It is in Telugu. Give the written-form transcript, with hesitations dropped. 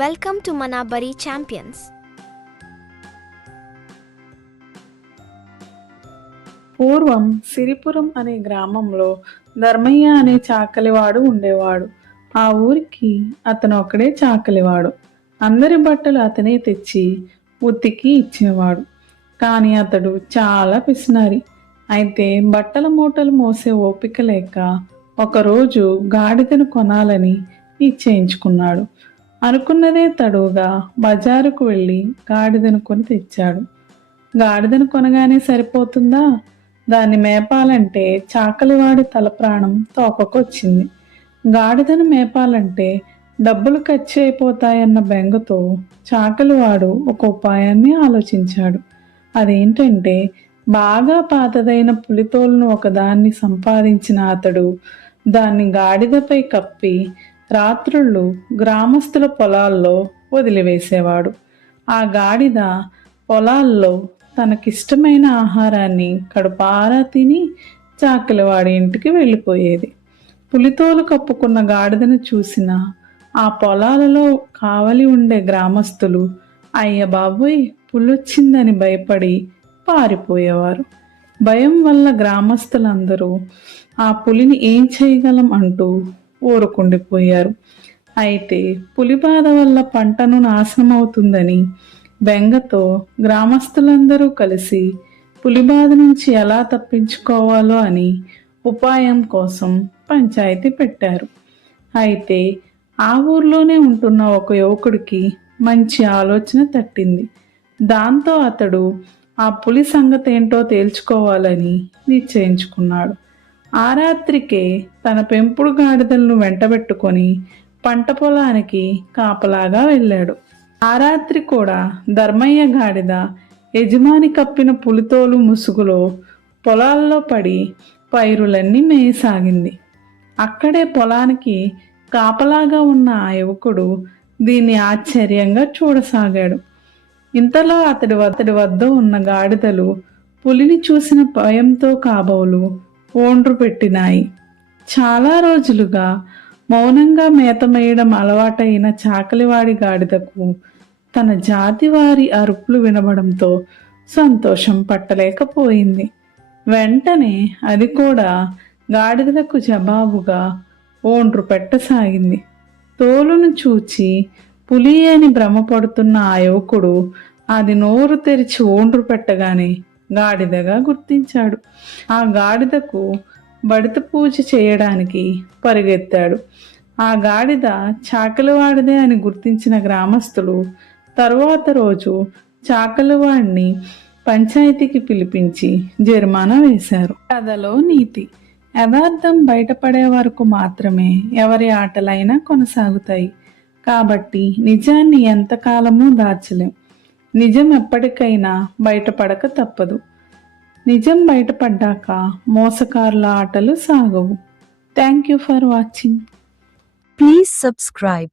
Welcome to Manabari Champions. పూర్వం సిరిపురం అనే గ్రామంలో ధర్మయ్య అనే చాకలివాడు ఉండేవాడు. ఆ ఊరికి అతను ఒకడే చాకలివాడు. అందరి బట్టలు అతనే తెచ్చి ఉతికి ఇచ్చేవాడు. కానీ అతడు చాలా పిసినారి. అయితే బట్టల మూటలు మోసే ఓపిక లేక ఒకరోజు గాడిదను కొనాలని నిశ్చయించుకున్నాడు. అనుకున్నదే తడువుగా బజారుకు వెళ్ళి గాడిదను కొని తెచ్చాడు. గాడిదను కొనగానే సరిపోతుందా? దాన్ని మేపాలంటే చాకలివాడి తల ప్రాణం తోకకొచ్చింది. గాడిదను మేపాలంటే డబ్బులు ఖర్చు అయిపోతాయన్న బెంగతో చాకలివాడు ఒక ఉపాయాన్ని ఆలోచించాడు. అదేంటంటే బాగా పాతదైన పులితోలును ఒకదాన్ని సంపాదించిన అతడు దాన్ని గాడిదపై కప్పి రాత్రుళ్ళు గ్రామస్తుల పొలాల్లో వదిలివేసేవాడు. ఆ గాడిద పొలాల్లో తనకిష్టమైన ఆహారాన్ని కడుపారా తిని చాకలివాడి ఇంటికి వెళ్ళిపోయేది. పులితోలు కప్పుకున్న గాడిదను చూసిన ఆ పొలాలలో కావలి ఉండే గ్రామస్తులు అయ్య బాబోయ్ పులొచ్చిందని భయపడి పారిపోయేవారు. భయం వల్ల గ్రామస్తులందరూ ఆ పులిని ఏం చేయగలం అంటూ ఊరుకుండిపోయారు. అయితే పులి బాధ వల్ల పంటను నాశనమవుతుందని బెంగతో గ్రామస్తులందరూ కలిసి పులిబాధ నుంచి ఎలా తప్పించుకోవాలో అని ఉపాయం కోసం పంచాయతీ పెట్టారు. అయితే ఆ ఊర్లోనే ఉంటున్న ఒక యువకుడికి మంచి ఆలోచన తట్టింది. దాంతో అతడు ఆ పులి సంగతి ఏంటో తేల్చుకోవాలని నిశ్చయించుకున్నాడు. ఆ రాత్రికే తన పెంపుడు గాడిదలను వెంటబెట్టుకొని పంట పొలానికి కాపలాగా వెళ్ళాడు. ఆ రాత్రి కూడా ధర్మయ్య గాడిద యజమాని కప్పిన పులితోలు ముసుగులో పొలాల్లో పడి పైరులన్నీ మేయసాగింది. అక్కడే పొలానికి కాపలాగా ఉన్న ఆ యువకుడు దీన్ని ఆశ్చర్యంగా చూడసాగాడు. ఇంతలో అతడి వద్ద ఉన్న గాడిదలు పులిని చూసిన భయంతో కాబోలు ఓండ్రు పెట్టినాయి. చాలా రోజులుగా మౌనంగా మేతమేయడం అలవాటైన చాకలివాడి గాడిదకు తన జాతివారి అరుపులు వినబడంతో సంతోషం పట్టలేకపోయింది. వెంటనే అది కూడా గాడిదలకు జవాబుగా ఓండ్రు పెట్టసాగింది. తోలును చూచి పులి అని భ్రమపడుతున్న ఆ యువకుడు అది నోరు తెరిచి ఓండ్రు పెట్టగానే గాడిదగా గుర్తించాడు. ఆ గాడిదకు బడిత పూజ చేయడానికి పరిగెత్తాడు. ఆ గాడిద చాకలివాడిదే అని గుర్తించిన గ్రామస్తులు తరువాత రోజు చాకలివాడిని పంచాయతీకి పిలిపించి జరిమానా వేశారు. కథలో నీతి: యథార్థం బయటపడే వరకు మాత్రమే ఎవరి ఆటలైనా కొనసాగుతాయి. కాబట్టి నిజాన్ని ఎంతకాలమూ దాచలేం. నిజం ఎప్పటికైనా బయటపడక తప్పదు. నిజం బయటపడ్డాక మోసకారుల ఆటలు సాగవు. Thank you for watching. Please subscribe.